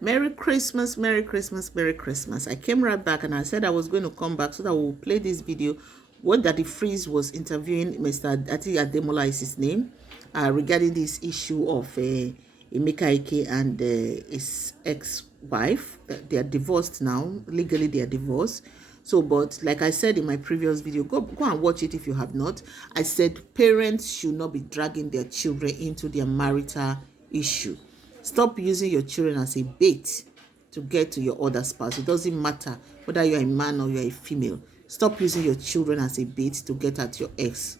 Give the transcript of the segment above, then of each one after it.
Merry Christmas, Merry Christmas, Merry Christmas. I came right back and I said I was going to come back so that we'll play this video. What Daddy Freeze was interviewing Mr. Ademola is his name, regarding this issue of Emeka Ike and his ex-wife. They are divorced now. Legally, they are divorced. So, but like I said in my previous video, go and watch it if you have not. I said parents should not be dragging their children into their marital issue. Stop using your children as a bait to get to your other spouse. It doesn't matter whether you're a man or you're a female. Stop using your children as a bait to get at your ex.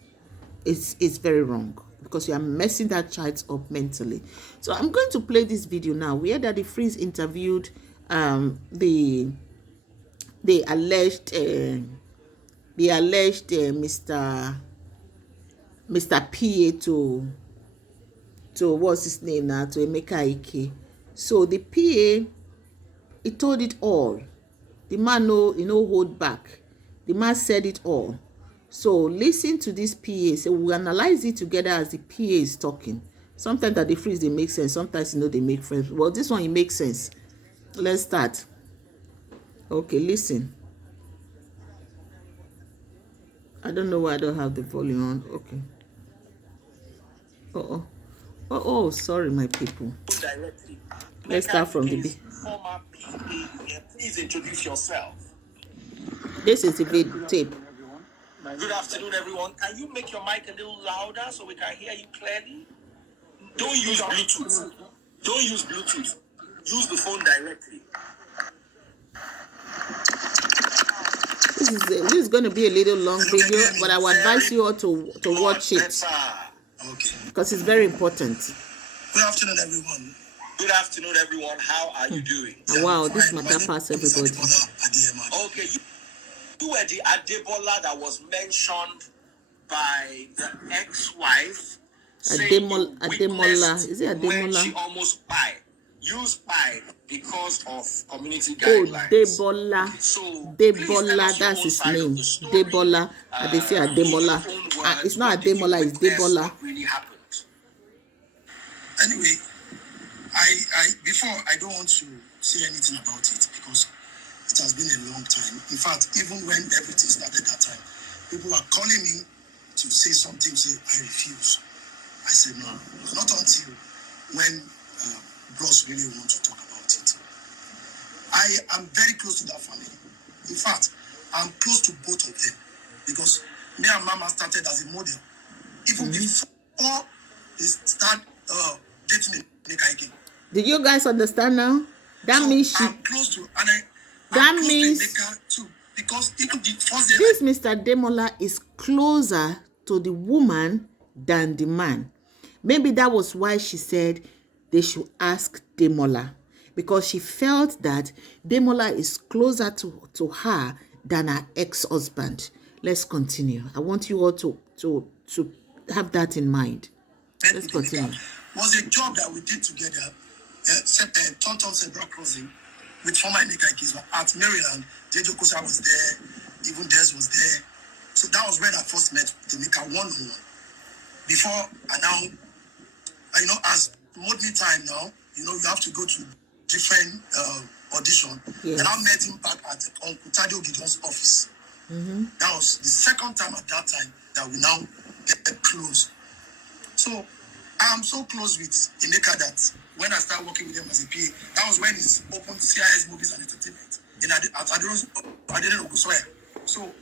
It's very wrong because you are messing that child up mentally. So I'm going to play this video now where Daddy Freeze interviewed the alleged Mr. PA to what's his name now, to Emeka Ike. So the PA, he told it all. The man no hold back. The man said it all. So listen to this PA. So we analyze it together as the PA is talking. Sometimes that the freeze they make sense. Sometimes they make sense. Well, this one it makes sense. Let's start. Okay, listen. I don't know why I don't have the volume on. Okay. Oh, sorry, my people. Directly. Let's start from the former PA. Please introduce yourself. This is the video tape. Good afternoon, everyone. Can you make your mic a little louder so we can hear you clearly? Don't use Bluetooth. Don't use Bluetooth. Use the phone directly. This is going to be a little long video, but I would advise you all to watch it. Okay. Because it's very important. Good afternoon, everyone. Good afternoon, everyone. How are you doing? Wow, this matter pass everybody. Okay, you were the Debola that was mentioned by the ex-wife. Ademola. Is it Ademola? When she almost died. You spy because of community guidelines. Debola. So Debola, that's his name. Debola. They say Ademola. It's not Ademola, it's Debola. What really happened? Anyway, before I don't want to say anything about it because it has been a long time. In fact, even when everything started that time, people were calling me to say something, say I refuse. I said no, not until when bros really want to talk about it. I am very close to that family. In fact, I'm close to both of them because me and Mama started as a model. Even before they start dating Emeka Ike. Did you guys understand now? That So means I'm close to, and that I'm close means to Emeka too because even the first day this Mr. Demola is closer to the woman than the man. Maybe that was why she said they should ask Demola, because she felt that Demola is closer to her than her ex-husband. Let's continue. I want you all to have that in mind. Let's continue. Was a job that we did together, Tonton Zebra Crossing, with former Emeka Ike at Maryland. Jejo Kosa was there, even Des was there. So that was when I first met Emeka one-on-one. Before and now, as modern time now, you have to go to different audition. Yes. And I met him back at Uncle Tadio Gideon's office. That was the second time at that time that we now get close. So I'm so close with Emeka that when I started working with him as a PA, that was when he's opened CIS Movies and Entertainment at Aderon Ogusoya. So, and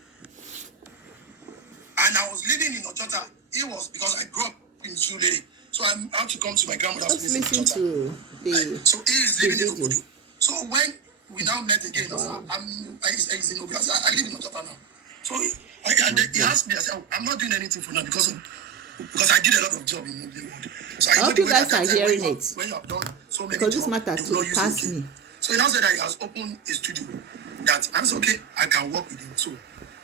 I was living in Ojota. It was because I grew up in Sulere. So I had to come to my grandmother's place in Listen Ojota. to So he is living in Ogudu. So when we now met again, he's in Ogudu. I live in Ojota now. So he asked me, I said, I'm not doing anything for now because I did a lot of job in Hollywood. So I hope you guys are hearing it. When you have done so many Because this jobs, matter you will to not pass use it. me. So he now said that he has opened a studio. That I'm okay, I can work with him. So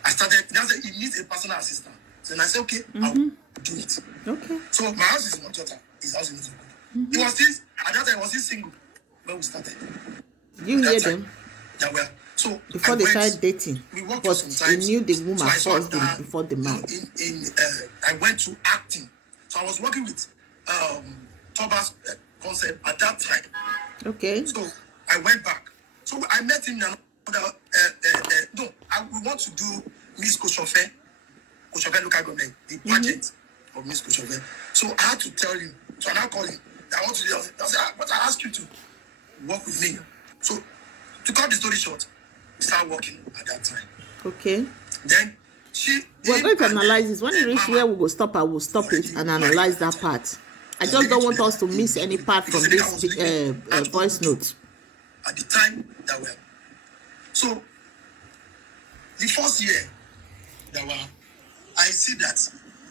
I started. He now said he needs a personal assistant. So I said, okay, I'll do it. Okay. So my house is in Ojota. His house is in Ozogodo. He was still at that time. Was he single when we started? You hear them Yeah, well. So before they started dating, we worked but for some he time. knew the woman So I saw first that, before the man. I went to acting. So I was working with Thomas Concept at that time. Okay. So I went back. So I met him in another, we want to do Miss Koshofe local government, the pageant of Miss Koshofe. So I had to tell him, so I now call him, I want to do it. I said, but I asked you to work with me. So to cut the story short, we started working at that time. Okay. Then we're going to analyze this. When you reach here, we will stop. I will stop it and analyze that part. I just don't want us to miss any part from this voice note. At the time that we so the first year that I see that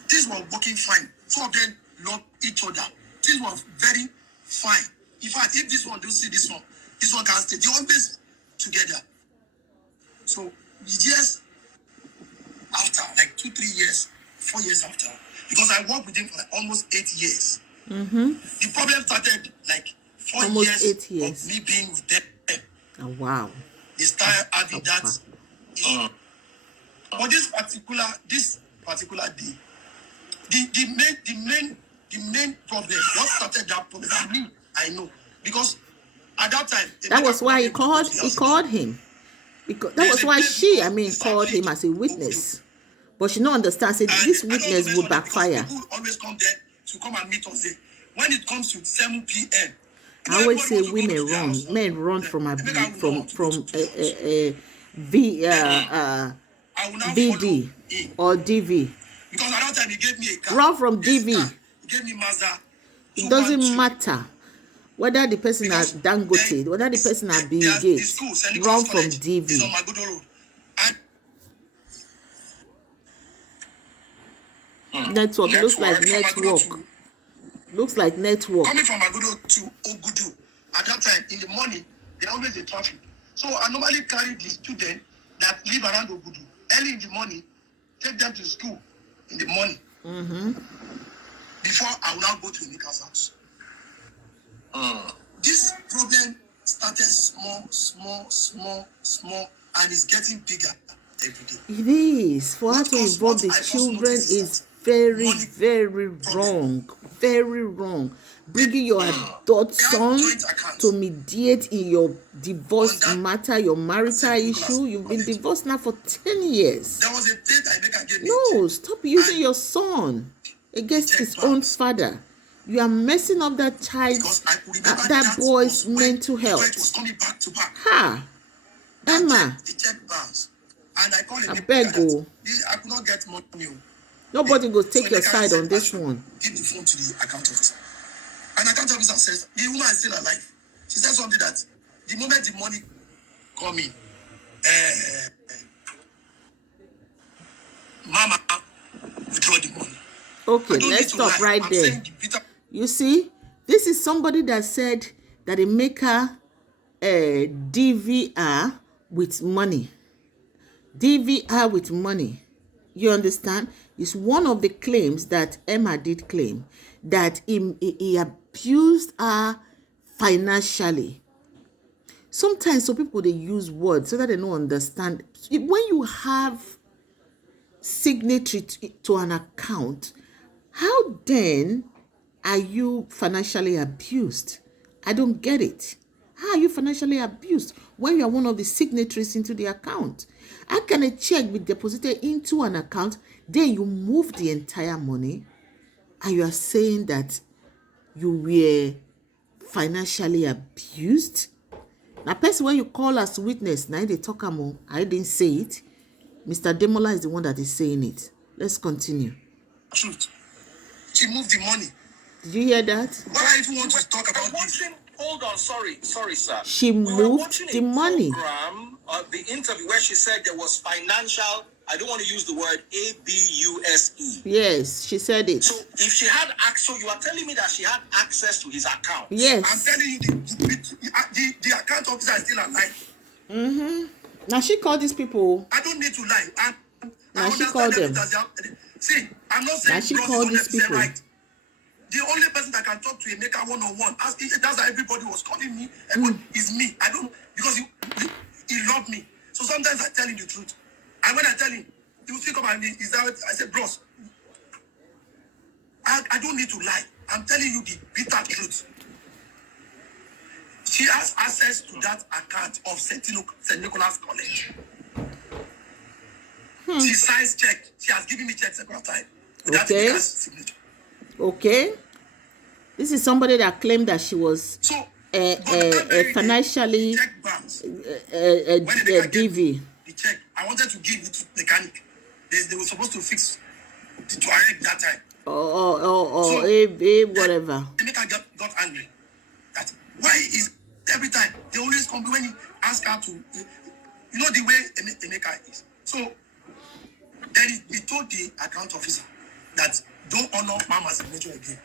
things were working fine. Two of them loved each other. Things were very fine. In fact, if this one don't see this one can stay. They always together. So years after, like 2-3 years, 4 years after, because I worked with him for like almost 8 years. The problem started like 4 almost years, 8 years of me being with them. Oh, wow. They started having that issue. But this particular day, the main problem, what started that problem, I know. Because at that time, that was why he called him. Because that was why she called him as a witness. But she don't understand, say this witness would backfire. People always come there to come and meet us there. When it comes to 7 p.m. I always say women run, men run from VD or DV. Because at that time he gave me a car. Run from DV. He gave me Mazda. It doesn't matter whether the person are Dangote, whether the person are Bill Gates. Run from DV. Network looks like network. Looks like network. Coming from Agudo to Ogudu, at that time in the morning, they always the traffic. So I normally carry the students that live around Ogudu early in the morning, take them to school in the morning. Before I will now go to Emeka's house. This problem started small, and it's getting bigger every day. It is. For her to involve the children is very wrong. Very wrong. Bringing your adult son to mediate in your divorce matter, your marital issue. You've been divorced now for 10 years. There was a date Emeka gave me. No, stop using your son against his own father. You are messing up that child's, that boy's mental health. It was coming back to back. Ha! Emma. The check bounce. And I call him. I beg you. I could not get money. Nobody go take your side on this one. Give the phone to the account officer. And the account officer says, the woman is still alive. She said something that the moment the money come in, Mama withdraw the money. Okay, let's stop right there. You see, this is somebody that said that they make her DVR with money. DVR with money. You understand? It's one of the claims that Emma did claim, that he abused her financially. Sometimes some people, they use words so that they don't understand. When you have signatory to an account, how then are you financially abused? I don't get it. How are you financially abused when you are one of the signatories into the account? How can a check be deposited into an account, then you move the entire money, and you are saying that you were financially abused? Now, person, when you call as witness, now they talk about, I didn't say it. Mr. Demola is the one that is saying it. Let's continue. Truth. She moved the money. Did you hear that? But I even want to talk about this. Hold on, sorry, sir. She moved the money. Program, the interview where she said there was financial, I don't want to use the word ABUSE. Yes, she said it. So if she had access, so you are telling me that she had access to his account? Yes. I'm telling you, the account officer is still alive. Now she called these people. I don't need to lie. Now she called them. See, I'm not saying now she called these people. Right. The only person that can talk to Emeka one-on-one, that's how everybody was calling me, is me. I don't, because he loved me. So sometimes I tell him the truth. And when I tell him, he will speak up and I said, bros, I don't need to lie. I'm telling you the bitter truth. She has access to that account of St. Nicholas College. She signs check. She has given me check second time. Okay. Okay. This is somebody that claimed that she was financially DV. The check, I wanted to give it to the mechanic. They were supposed to fix to arrange that time. Whatever. Emeka got angry. That why is every time they always come when you ask her to, you know the way Emeka is. So he told the account officer that don't honor Mama's signature again.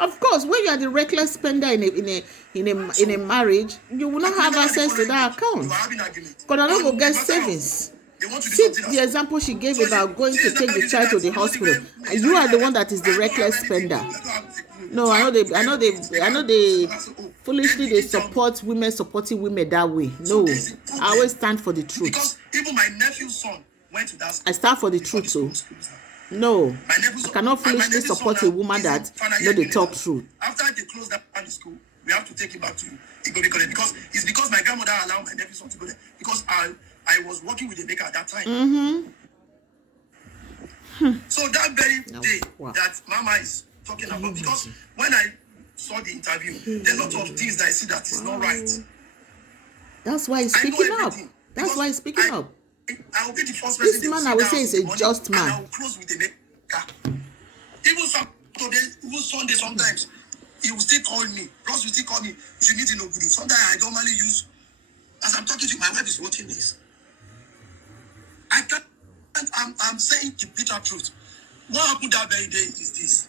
Of course, when you are the reckless spender in a marriage, you will not have access to that account. Because I don't go get savings. See the example she gave about going to take the child to the hospital. You are the one that is the reckless spender. No, I know they foolishly they support women supporting women that way. No, I always stand for the truth. Because even my nephew's son went to that school. I stand for the truth too. No, I cannot foolishly support a woman that they talk truth. After they closed that school, we have to take him back to Igbo College because it's because my grandmother allowed my nephew's son to go there because I was working with Emeka at that time. So that very day that Mama is talking about, because when I saw the interview, there are a lot of things that I see that is not right. That's why he's speaking up. That's why he's speaking up. I will be the first person. This man, I would say, is a just man. And I will close with Emeka. Even Sunday, sometimes he will still call me. Plus, will still call me. If you need to know good. Sometimes I normally use, as I'm talking to you, my wife is watching this. I can't. I'm saying the bitter truth. What happened that very day is this.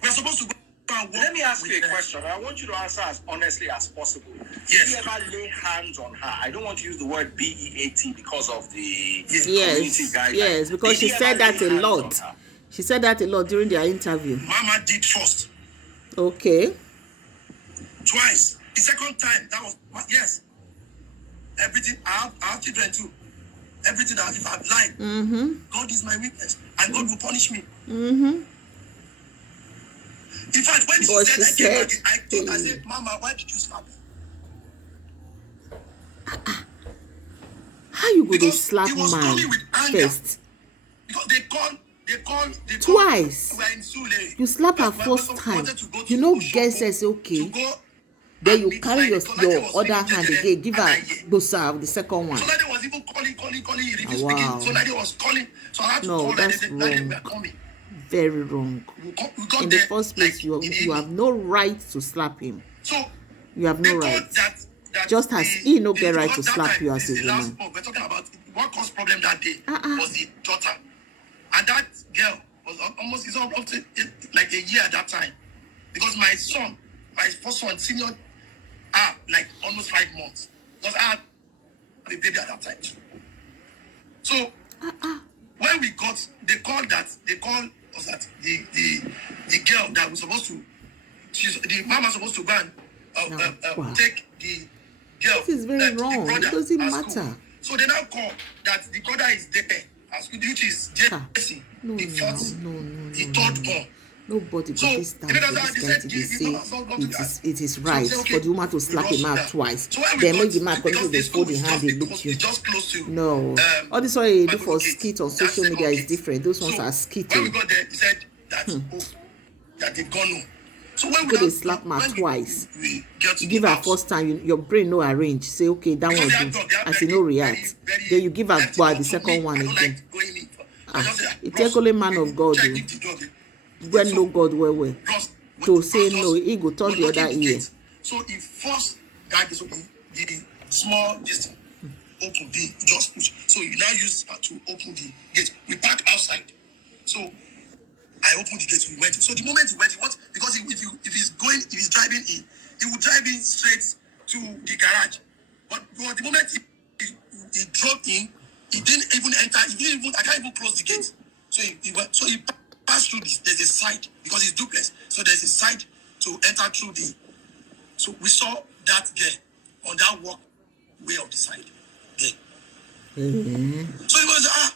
We're supposed to go and work. Let me ask you a question. I want you to answer as honestly as possible. Yes. Did you ever lay hands on her? I don't want to use the word BEAT because of the community guidelines. Yes, because she said that a lot. She said that a lot during their interview. Mama did first. Okay. Twice. The second time, that was, yes. Everything, I have children too. Everything that if I've lied, God is my witness, and God will punish me. In fact, when she said I said, Mama, why did you slap me? How you go to slap man first? Because they call twice. You slap her first time. You know, guess says okay. Then you carry your other hand again, give her bosa the second one. So Laide was even calling, wow. So Laide was calling. So I had to call that's wrong. Very wrong. In the first place, you have no right to slap him. So you have no right. Just as he no get right to slap you as a woman. We're talking about what caused problem that day was the daughter. And that girl was almost up to like a year at that time. Because my first son, senior, like almost 5 months. Because I had a baby at that time. So when we got, they called us that the girl that was supposed to, the mama supposed to go and take the girl. This is very wrong. It doesn't matter. School. So they now call that the brother is there at school, which is Jesse, the third born. Nobody got this time for this guy to say it is right for the woman to slap him out twice. Then make the man continue to fold the hand and look you. No. All this one you do for skit on social media is different. Those ones are skitting. When we got there, he said that, that they've gone home. So when they slap her twice, give her first time, your brain no arrange. Say, okay, that one do. As you no react. Then you give her the second one again. It take only man of God. When no God well to say no, he go turn the other ear. So he forced guide the small distance open the just push. So you now use her to open the gate. We park outside. So I opened the gate. We went. So the moment he went, because if he's driving in, he would drive in straight to the garage. But the moment he drove in, he didn't even enter. I can't even close the gate. So he went. So he passed through this. There's a side because it's duplex. So there's a side to enter through the. So we saw that girl on that walkway of the side. There. So he was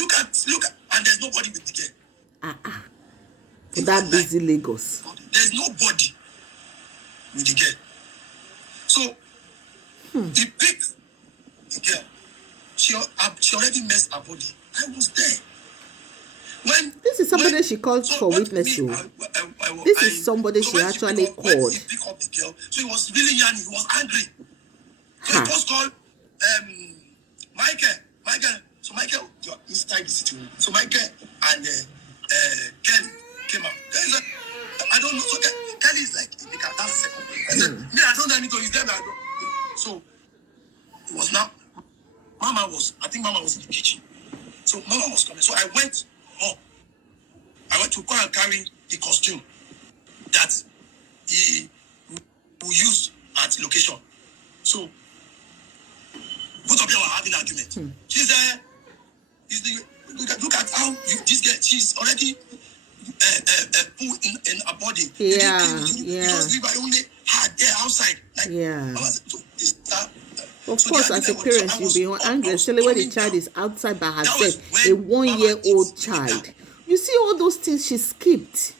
look at, and there's nobody with the girl. For that busy Lagos. There's nobody with the girl. So he picked the girl. She already messed her body. I was there. This is somebody she called for witness to. This is somebody she actually called. When he picked up the girl, so he was really yanny, he was angry. So he just called Michael. So Michael, you're inside the situation. So Michael and Kelly came out. I don't know. So Kelly is like, that's the second. I said, me, I don't know anything. He's there, I don't. So it was now. I think Mama was in the kitchen. So Mama was coming. So I went home. I went to go and carry the costume that he will use at location. So both of them were having an argument. She's there. Look at how this girl, she's already put in a body. Yeah. You just leave her only her there outside. Like, yeah. Of So course, as a parent, you'll be angry, especially when the child is outside by herself, a 1-year-old child. You see all those things she skipped.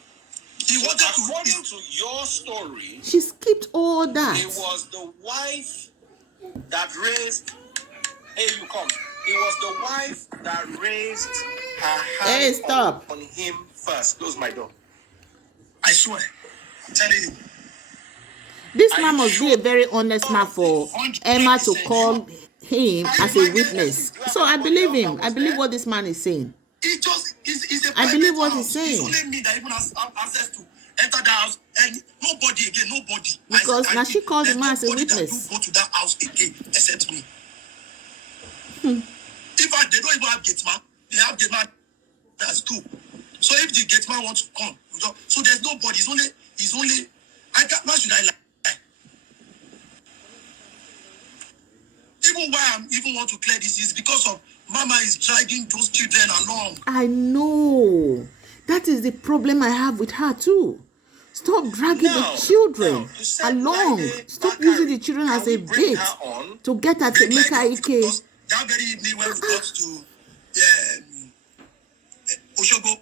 According to your story, she skipped all that. It was the wife that raised. Hey, you come. It was the wife that raised her hand on him first. Close my door. I swear. I'm telling you. This man must be a very honest man for Emma to call him as a witness. So I believe him. I believe what this man is saying. I believe what he's saying. It's only me that even has access to enter the house, and nobody again, nobody. Because now she called the man as a witness. Go to that house again except me. If they don't even have gate man, they have gate man as two. So if the gate man wants to come, so there's nobody. It's only. Why should I lie? Even why I'm even want to clear this is because of Mama is dragging those children along. I know. That is the problem I have with her too. Stop dragging the children along. Stop using the children as a bait to get at Emeka Ike. That very evening when we got to Oshogo,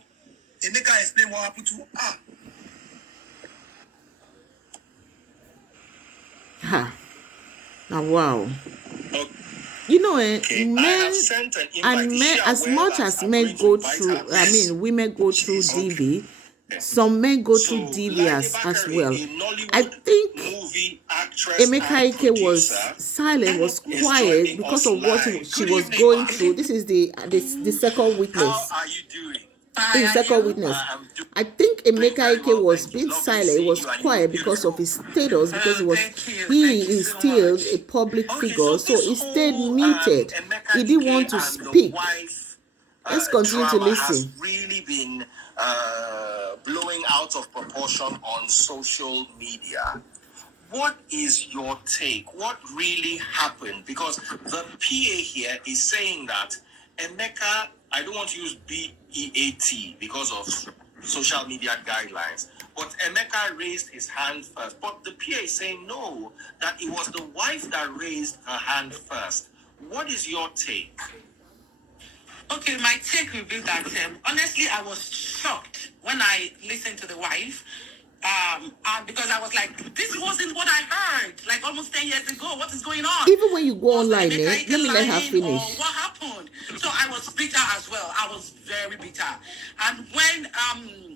Emeka explained what happened to her. Now, wow. You know, men and men, as much as men go through, women go through DV, some men go through DV as well. I think Emeka Ike was silent, was quiet because of what she was going through. This is the second witness. How are you doing? The second witness. I think Emeka Ike was being silent, was quiet because of his status, because he is still a public figure, so he stayed muted. He didn't want to speak. Let's continue to listen. Has really been blowing out of proportion on social media. What is your take? What really happened? Because the PA here is saying that Emeka, I don't want to use BEAT because of social media guidelines, but Emeka raised his hand first. But the PA is saying no, that it was the wife that raised her hand first. What is your take? Okay, my take will be that honestly, I was shocked when I listened to the wife. Because I was like, this wasn't what I heard like almost 10 years ago. What is going on? Even when you go online, let me let her finish. What happened? So I was bitter as well. I was very bitter. And when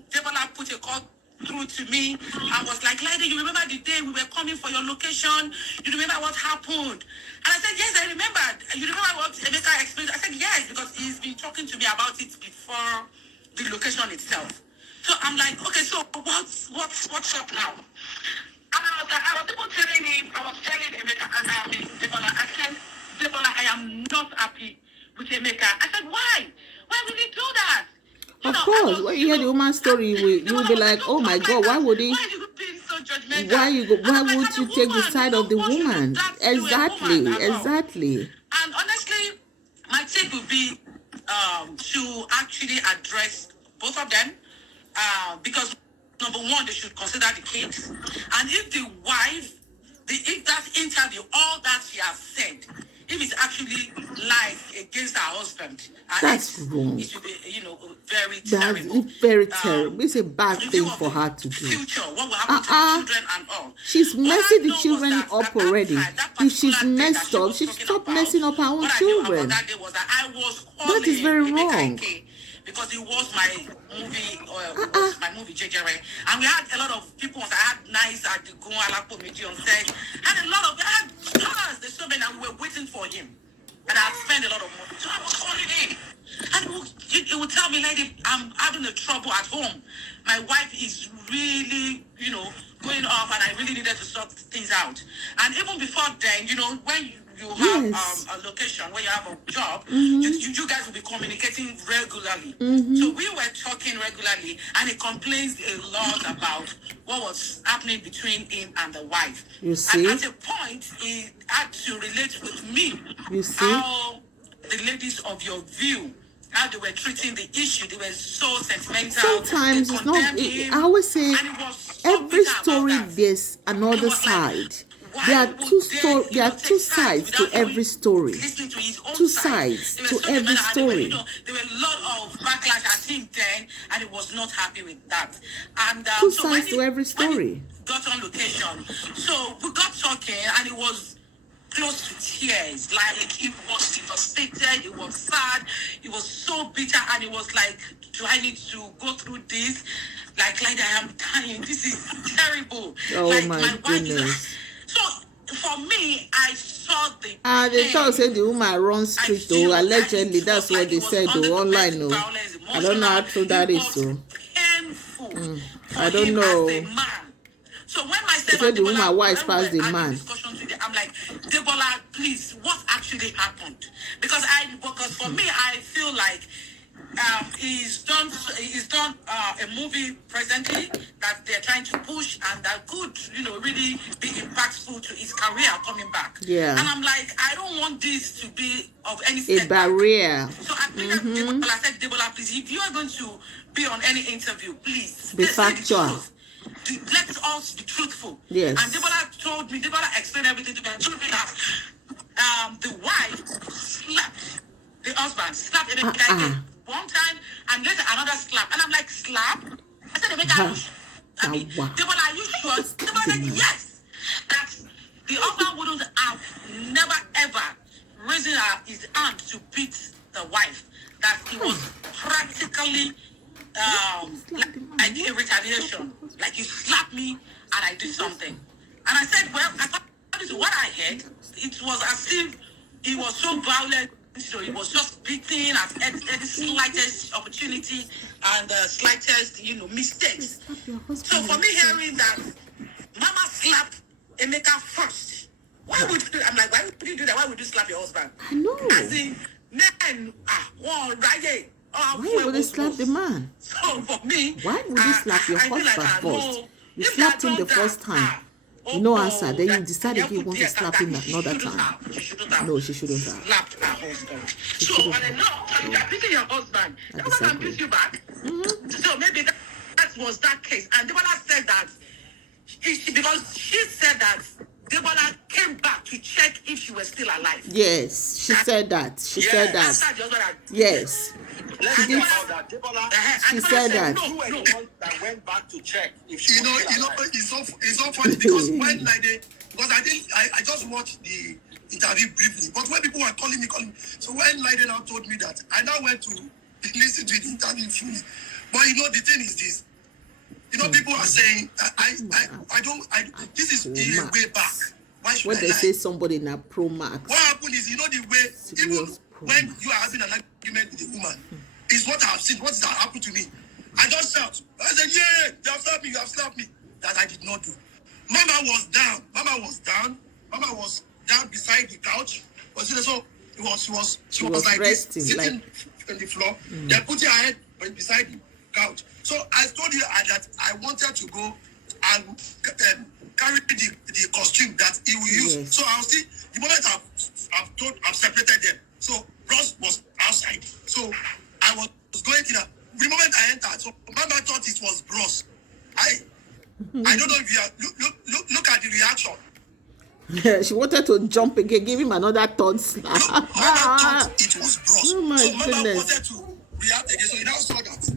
Debola put a call through to me, I was like, Laide, you remember the day we were coming for your location? You remember what happened? And I said, yes, I remembered. You remember what Emeka explained? I said, yes, because he's been talking to me about it before the location itself. So I'm like, okay, so what's up now? And I was even telling him, I was telling Emeka and Debola, I said, Debola, I am not happy with Emeka. I said, why? Why would he do that? Of course, when you hear the woman's story, you will be like, oh my God, why would he? Why are you being so judgmental? Why would you take the side of the woman? Exactly. And honestly, my tip would be to actually address both of them. Because number one, they should consider the kids. And if the wife, if that interview, all that she has said, if it's actually lies against her husband, that's wrong. It should be, very That's terrible. very terrible. It's a bad Review thing of for the her to do. future, what will happen to the children and all. She's What I messing the know was children that up at that already. time, that If she's particular day that messed she up, was she talking stop about, messing up her own what I knew about children. that day was that I was calling That is very Emeka wrong. Ike because it was my movie, was my movie Jejere, and we had a lot of people. I had Nice at the Gun Alapo Meji on set, and a lot of I had stars. There's so many, and we were waiting for him, and I spent a lot of money. So I was calling him, and it would tell me, lady, I'm having a trouble at home. My wife is really, going off, and I really needed to sort things out. And even before then, when you have a location, when you have a job, you guys will be communicating regularly. So we were talking regularly, and he complains a lot about what was happening between him and the wife. You see? And at a point, he had to relate with me. You see? How the ladies of your view, how they were treating the issue. They were so sentimental. Sometimes they it's not. him, I always say and it was so every bitter about story that. there's another It was side. like, There are why two would they, there are take two sides to without every story. listening to his own Two side? sides They were to so every bitter, and story. there were a lot of backlash at him then, and he was not happy with that. And Two so sides when to every when story. he got on location, so we got talking, and it was close to tears. Like, he was devastated, he was sad, he was so bitter, and he was like, do I need to go through this? Like I am dying. This is terrible. Oh like, my wife goodness. So for me, I saw the They pain. thought say the woman runs I street feel though. that Allegedly, it that's was what they it was said under though. Online, domestic no. violence, I don't know how emotional. true that It is. was So painful for I don't him know. as a man. So when my They said the Debola, woman wise when we past the were having man. discussion today, I'm like, Debola, please, what actually happened? Because for me, I feel like he's done a movie presently that they're trying to push, and that could really be impactful to his career coming back. Yeah. And I'm like, I don't want this to be of any A setback. barrier. So I think that Debola said, Debola, please, if you are going to be on any interview, please Be say the factual. truth. Let us be truthful. Yes. And Debola explained everything to me. And told me that the wife slapped the husband, slapped Emeka Ike one time, and later another slap. And I'm like, slap? I said, Emeka, Debola, are you sure? Debola said, yes. That the husband wouldn't have never ever raising his hand to beat the wife. That he was practically like a retaliation. Like, you slapped me and I did something. And I said, well, according to what I heard, it was as if he was so violent, so he was just beating at any slightest opportunity and slightest, mistakes. So for me hearing that Mama slapped Emeka first, why would you? I'm like, why would you do that? Why would you slap your husband? I know. As in, men, Why would they slap the man? So for me, Why would you slap your I feel husband like, first? no, You if slapped they him the had done first that, time. You no answer. Then you decide again you want to slap him another time. No, she shouldn't have. Slapped her husband. So shouldn't when I know you're beating your husband, I that one can disagree. beat you back. So maybe that was that case. And Debola said that because she said that Debola came back to check if she was still alive. Yes, she said that. She said that. After the husband had- Yes. Let's did- talk about that. Debola, She And Debola said that. you were the one that went back to check if she You know, was still alive. it's so funny because when because I just watched the interview briefly, but when people were calling me, so when Laide now told me that, I now went to listen to the interview fully. But the thing is this, people are saying, this is a way back. Why should When I they lie? say somebody in a pro max. What happened is, the way, even Serious when you are having an argument with a woman, is what I have seen, what has happened to me. I just shout. I said, yeah, you have slapped me. That I did not do. Mama was down. Mama was down beside the couch. But so she was like resting, this, sitting on the floor. They put her head beside the couch. So I told you that I wanted to go and carry the costume that he will use. Yes. So I'll see the moment I've separated them. So Ross was outside. So I was going in. The moment I entered, so Mama thought it was Ross. I don't know if you are, look at the reaction. She wanted to jump again, give him another third slap. Mama thought it was Ross. Oh my so Mama goodness. wanted to react again. So he now saw that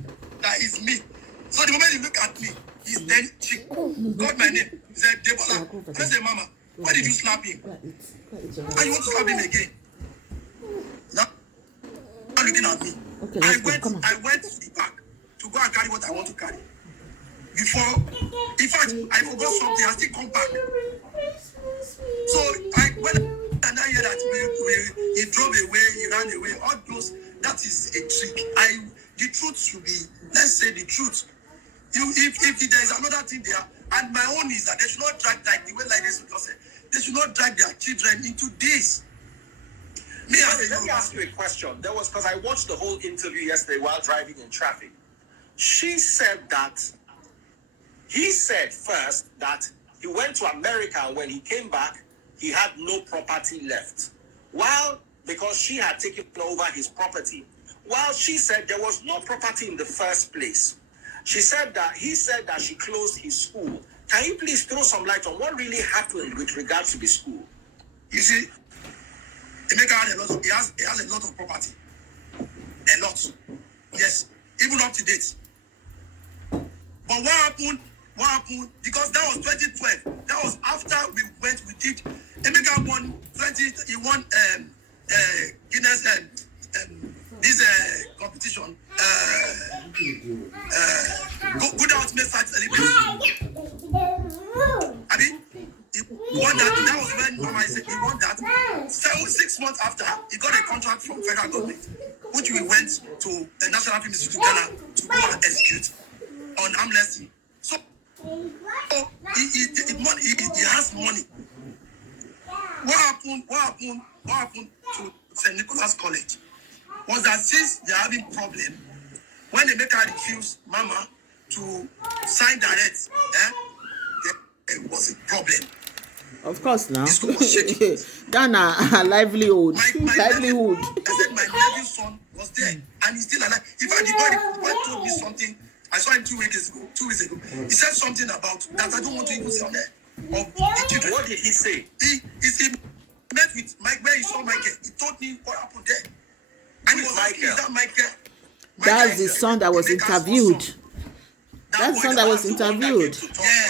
that is me. So the moment he look at me, then she called my name. He said, Debola. I said, Mama, why did you slap him? And you want to slap him again? Now looking at me. Okay, I went to the back to go and carry what I want to carry. Before, in fact, I forgot something. I still come back. So when I hear that he drove away, he ran away, all those, that is a trick. The truth should be, let's say the truth. If there is another thing there, and my own is that they should not drag, like the way Laide just said, they should not drag their children into this. Let me ask you a question. There was, because I watched the whole interview yesterday while driving in traffic. She said that he said first that he went to America, and when he came back, he had no property left. While, because she had taken over his property, while she said there was no property in the first place. He said that she closed his school. Can you please throw some light on what really happened with regards to the school? You see, Emeka had he has a lot of property. A lot. Yes. Even up to date. But what happened? Because that was 2012. That was after we did. Emeka won he won Guinness this competition. Good ultimate fight celebration. I mean, he won that. That was when Mama said he won that. 6 months after, he got a contract from federal government, which we went to the National Film Institute Ghana to go and execute on amnesty. So he has money. What happened to St. Nicholas College was that since they're having problem, when Emeka refused Mama to sign direct, there was a problem. Of course, now. The school was shaking. Ghana, livelihood. Livelihood. I said my nephew's son was there, and he's still alive. In fact, the boy told me something. I saw him 2 weeks ago. He said something about that I don't want to even say on there. Of the children. What did he say? He met with Mike where he saw Michael. He told me what happened there. And he was asking, is that Michael? That's the son that was interviewed. That's the son that was interviewed.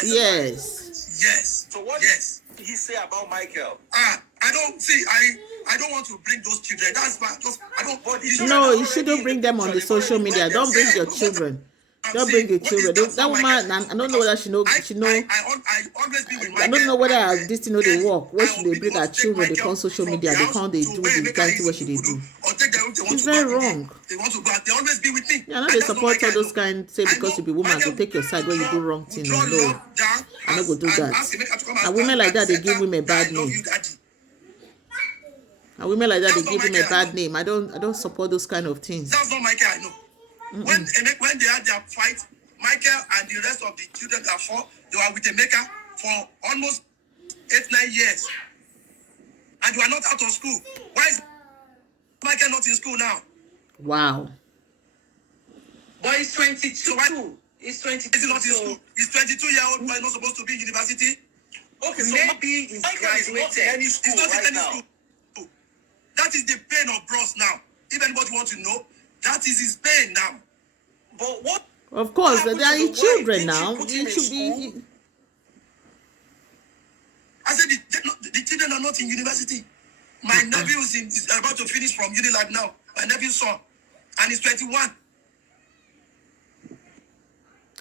Yes. So what did he say about Michael? I don't want to bring those children. That's why I don't. No, you shouldn't bring them on the social media. Don't bring your children. Don't bring your children. That woman, I don't know whether she know. I always be with Michael. I don't know whether this thing know they work. Where should they bring their children? They come social media. They can't. They do the kind of what should they do? It's very wrong. They want to go. They always be with me. Yeah, now they support all those kind. Say because you be woman, go take your side when you do wrong thing. No, I'm not gonna do that. And women like that, they give women bad name. And women like that, they give him a bad name. I don't support those kind of things. That's not Michael, I know. When they had their fight, Michael and the rest of the children that fought, they were with Emeka for almost 8-9 years. And you are not out of school. Why is Michael not in school now? Wow. But he's 22. So he's 22. He's not in school. He's 22-year-old boy, not supposed to be in university. Okay, so maybe he's Michael is not in any school He's not in right any now. school. That is the pain of bros now. If anybody wants to know, that is his pain now. But what? Of course, they are his children now. Didn't you It put should him in be. school? I said the children are not in university. My nephew is about to finish from Unilab now. My nephew's son, and he's 21.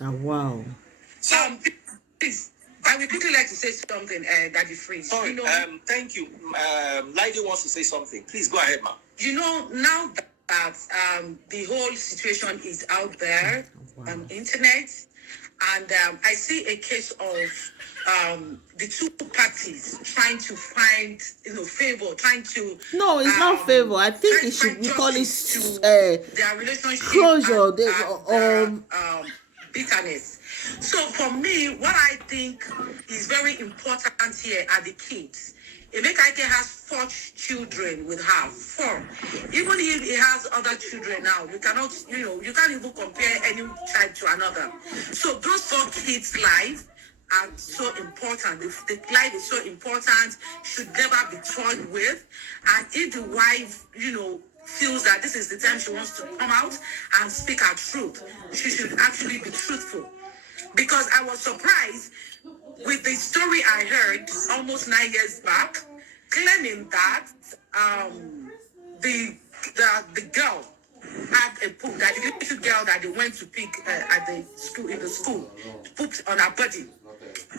Oh, wow. So Please, I would quickly like to say something, Daddy Freeze. Sorry, You know, thank you. Laide wants to say something. Please go ahead, ma'am. you know, now that the whole situation is out there on internet, and I see a case of the two parties trying to find, favor, trying to. No, it's not favor. I think it should be called their relationship closure. and bitterness. So for me, what I think is very important here are the kids. Emeka Ike has 4 children with her. 4. Even if he has other children now, you cannot, you can't even compare any child to another. So those 4 kids' life are so important. The life is so important, should never be toyed with. And if the wife, feels that this is the time she wants to come out and speak her truth, she should actually be truthful. Because I was surprised with the story I heard almost 9 years back, claiming that the girl had a poop, that the little girl that they went to pick at the school pooped on her body.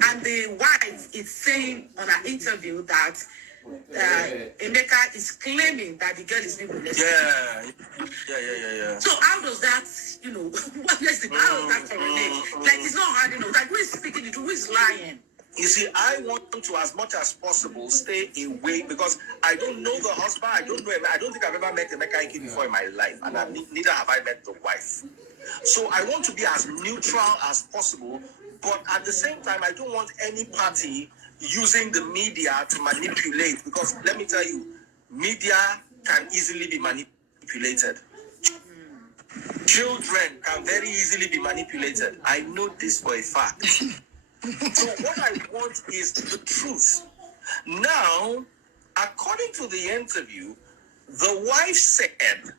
And the wife is saying on an interview that Emeka is claiming that the girl is being molested. Yeah. So how does that, how does that correlate? Like, it's not hard enough. Like, who is speaking the truth? Who is lying? You see, I want to, as much as possible, stay away because I don't know the husband. I don't think I've ever met Emeka Ike before in my life, and neither have I met the wife. So I want to be as neutral as possible, but at the same time, I don't want any party using the media to manipulate, because let me tell you, media can easily be manipulated. Children can very easily be manipulated. I know this for a fact. So what I want is the truth. Now, according to the interview, the wife said,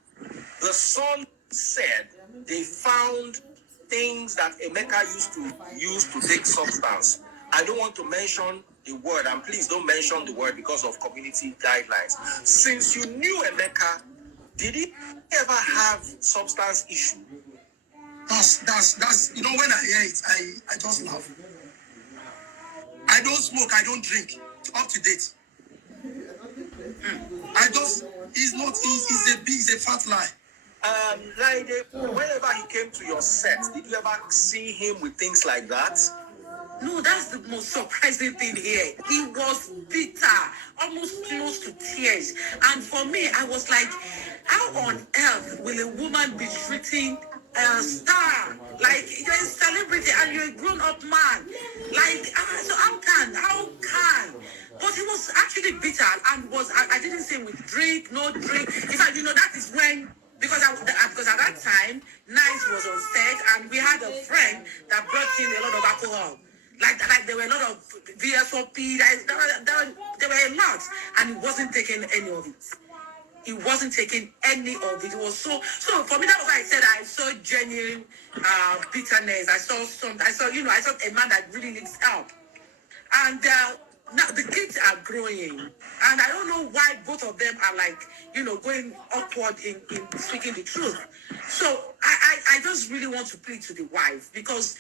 the son said, they found things that Emeka used to use to take substance. I don't want to mention the word, and please don't mention the word because of community guidelines. Since you knew Emeka, did he ever have substance issue? That's when I hear it, I just laugh. I don't smoke, I don't drink. Up to date. He's a fat lie. Laide, whenever he came to your set, did you ever see him with things like that? No, that's the most surprising thing here. He was bitter, almost close to tears. And for me, I was like, how on earth will a woman be treating a star? Like, you're a celebrity and you're a grown-up man. Like, so how can? But he was actually bitter and I didn't say with drink, no drink. In fact, that is when, because at that time, Nice was on set and we had a friend that brought in a lot of alcohol. Like there were a lot of VSOP, there were a lot, and he wasn't taking any of it. He wasn't taking any of it. It was so for me, that was why I said I saw genuine bitterness. I saw a man that really needs help. And now the kids are growing, and I don't know why both of them are like, going awkward in speaking the truth. So I just really want to plead to the wife, because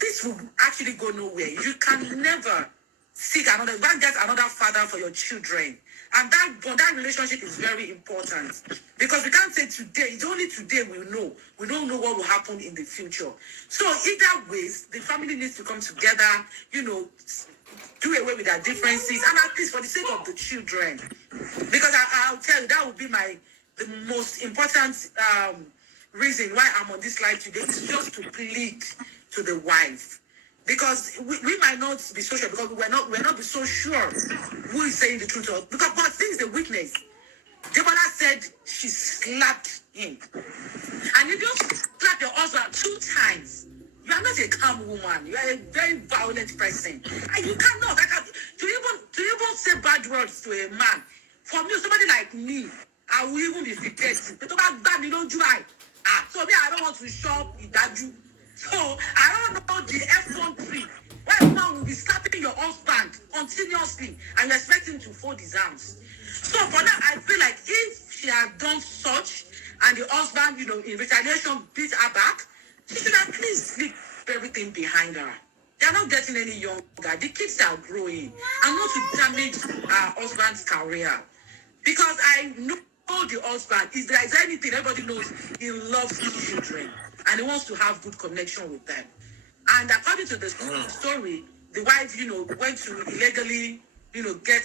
this will actually go nowhere. You can never seek another, get another father for your children. And that relationship is very important, because we can't say today, it's only today we know. We don't know what will happen in the future. So either ways, the family needs to come together, do away with their differences, and at least for the sake of the children. Because I'll tell you, that would be the most important reason why I'm on this live today, is just to plead to the wife. Because we might not be so sure, because we're not be so sure who is saying the truth. Because God sees the weakness. Debola said she slapped him. And you don't slap your husband 2 times. You are not a calm woman. You are a very violent person. And you cannot. To even say bad words to a man, for me, somebody like me, I will even be forgetting. So me, I don't want to shop Idaju. So I don't know the F13 why a woman will be slapping your husband continuously and you expect him to fold his arms. So for that, I feel like if she had done such and the husband, in retaliation beat her back, she should at least leave everything behind her. They're not getting any younger. The kids are growing, and not to damage her husband's career. Because I know the husband, is there anything everybody knows, he loves his children and he wants to have good connection with them. And according to the story, the wife, went to illegally, get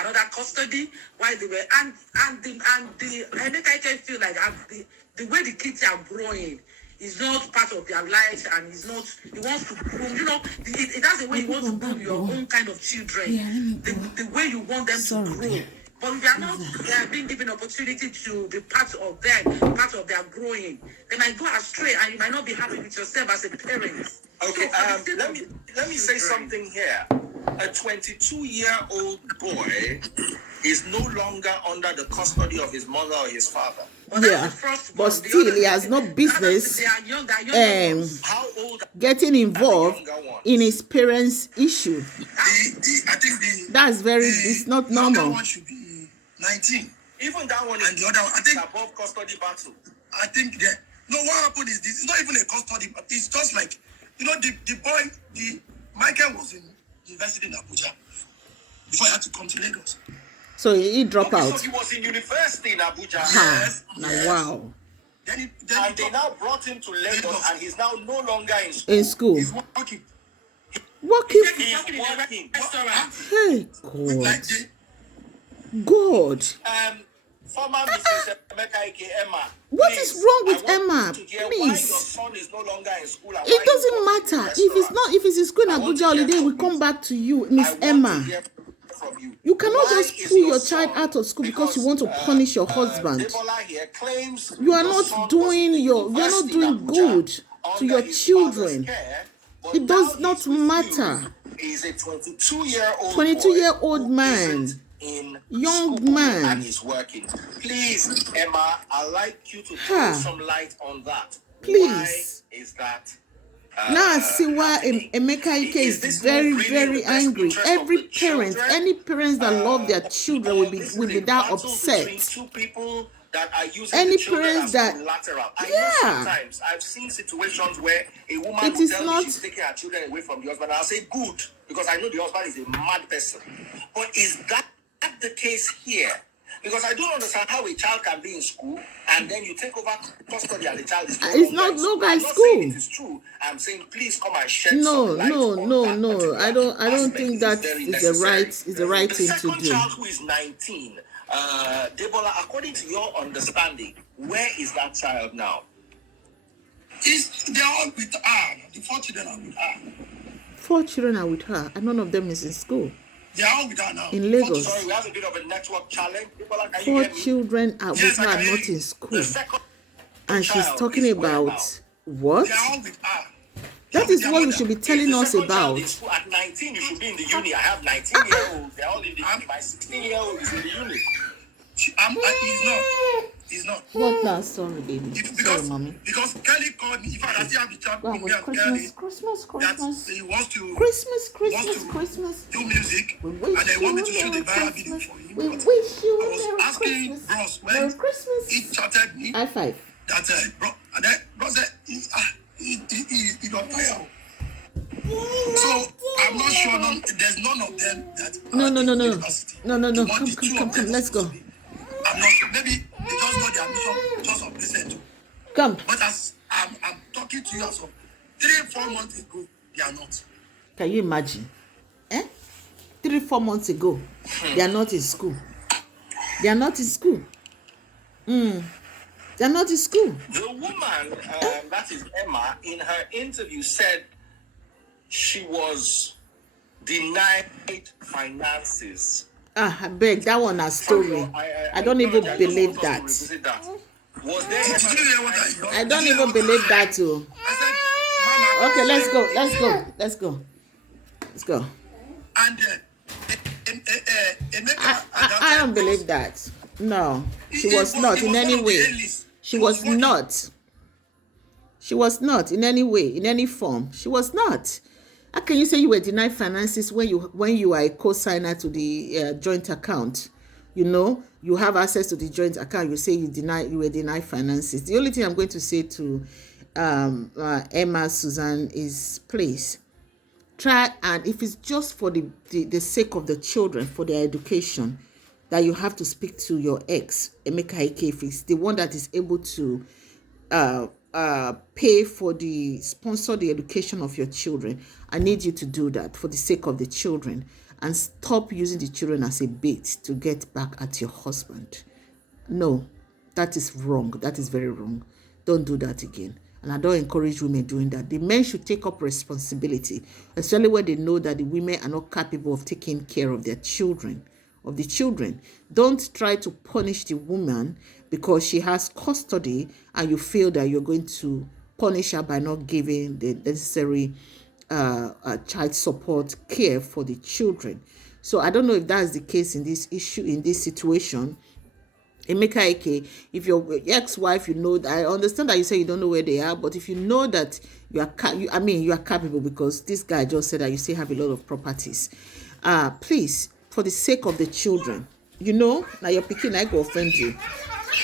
another custody while they were, and the Emeka Ike feel like the way the kids are growing is not part of their lives, and he wants to groom, that's the way you want to groom your own kind of children, the way you want them to grow. But if they are not being given opportunity to be part of them, part of their growing, they might go astray, and you might not be happy with yourself as a parent. Okay, so let me say something here. A 22-year-old boy is no longer under the custody of his mother or his father. Well, that's Yeah, the first but one. The still, other- he has no business They are young. They are younger ones. How old getting involved younger ones? in his parents' issue. I think That's it's not younger normal. one should be 19. Even that one And the other one, I think above custody battle. no, what happened is this. It's not even a custody, but it's just like, the boy, Michael was in university in Abuja before he had to come to Lagos. So he dropped Okay, out. so he was in university in Abuja. Yes. Wow. Then And they now brought him to Lagos, and he's now no longer in school. In school. he's working. Working. He's working in a working. restaurant. Hey, God. Like God. Former Mrs. Emeka Ike, Emma. What please, is wrong with I want Emma? to hear why Please. your son is no longer in school and why It he's doesn't working in matter. If it's in school in I want Abuja to hear holiday, we from come you. back to you, I Miss want to Emma. hear from you. You cannot Why just is pull your son- child out of school because you want to punish your husband. Debola here claims You are your not son doing was in you're not university doing in Abuja good to under your his children. father's care, but It does now not he's with matter. you. He's a 22-year-old 22-year-old boy man. who isn't in Young school man. and he's working. Please, Emma, I'd like you to throw Ha. some light on that. Please. Why is that? Now I see why Emeka Ike Is is this very, really in very the best angry. interest of Every the parent, children? any parents that love their children will This be is a that battle upset. between two people that are using Any the children parents as that- collateral. I know Yeah. sometimes I've seen situations where a woman It will is tell not- me she's taking her children away from the husband. I'll say good, because I know the husband is a mad person. But is that the case here? Because I don't understand how a child can be in school and then you take over custody and the child is It's not in longer I'm in not school. saying it is true. I'm saying please come and shed No, some light no, on no, that no. particular I don't aspect. think It that very is the necessary. right The thing to second do. child, who is 19, Debola, according to your understanding, where is that child now? they're all with her. The 4 children are with her. 4 children are with her, and none of them is in school. They are all with her now. In Lagos. Sorry, we have a bit of a network challenge. Debola, can 4 you hear me? children are with Yes, I her, can hear not you. in school. The second And she's child talking is where about what? They are all with her. That is what you should be telling us If the second child about. is school at 19, you should be in the uni. I have 19-year-olds. They're all in the uni. My 16-year-old is in the uni. He's not. What now? Sorry, baby. Sorry, mommy. Because Kelly called me. In fact, I still have the chat Wow, with me but and Christmas, Kelly that he wants to Christmas. do music, We and wish they want me to you shoot a Merry viral video Christmas. for him. We But wish you I was Merry asking Christmas. Bros Merry when Christmas. he chatted me High five. that and then Bro said he don't fire. So I'm not sure. There's none of them that No. are in university. No. They want the two Come. of them Let's go. to be. I'm not sure. Maybe they just got their admission just of recent. Come. But as I'm talking to you as of 3-4 months ago, they are not. Can you imagine? 3-4 months ago, they are not in school. They are not in school. They are not in school. The woman, that is Emma, in her interview said she was denied finances. I beg, that one a story. I don't even believe that. Was there Did you hear what I don't even believe that too. I said, Mama. Okay, let's go. And Emeka, I don't believe that. No, she was not in any way. She was not. She was not in any way, in any form. She was not. How can you say you were denied finances when you are a co-signer to the joint account? You know, you have access to the joint account. You say you were denied finances. The only thing I'm going to say to Emma Susan is, please try, and if it's just for the sake of the children, for their education, that you have to speak to your ex, Emeka Ike, if it's the one that is able to pay for sponsor the education of your children. I need you to do that for the sake of the children, and stop using the children as a bait to get back at your husband. No, that is wrong. That is very wrong. Don't do that again. And I don't encourage women doing that. The men should take up responsibility, especially when they know that the women are not capable of taking care of their children, of the children. Don't try to punish the woman because she has custody and you feel that you're going to punish her by not giving the necessary child support care for the children. So I don't know if that's the case in this issue, in this situation. Emeka Ike, if your ex-wife, you know, I understand that you say you don't know where they are, but if you know that you are, you are capable, because this guy just said that you still have a lot of properties. Please, for the sake of the children, you know, now your pikin I go offend you.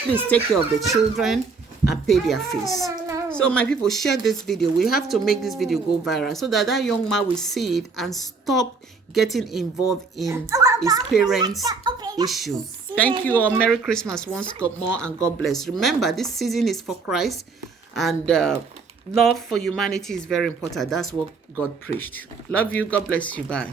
Please take care of the children and pay their fees. So my people, share this video. We have to make this video go viral so that that young man will see it and stop getting involved in his parents' issue. Thank you all. Merry Christmas once more, and God bless. Remember, this season is for Christ, and love for humanity is very important. That's what God preached. Love you. God bless you. Bye.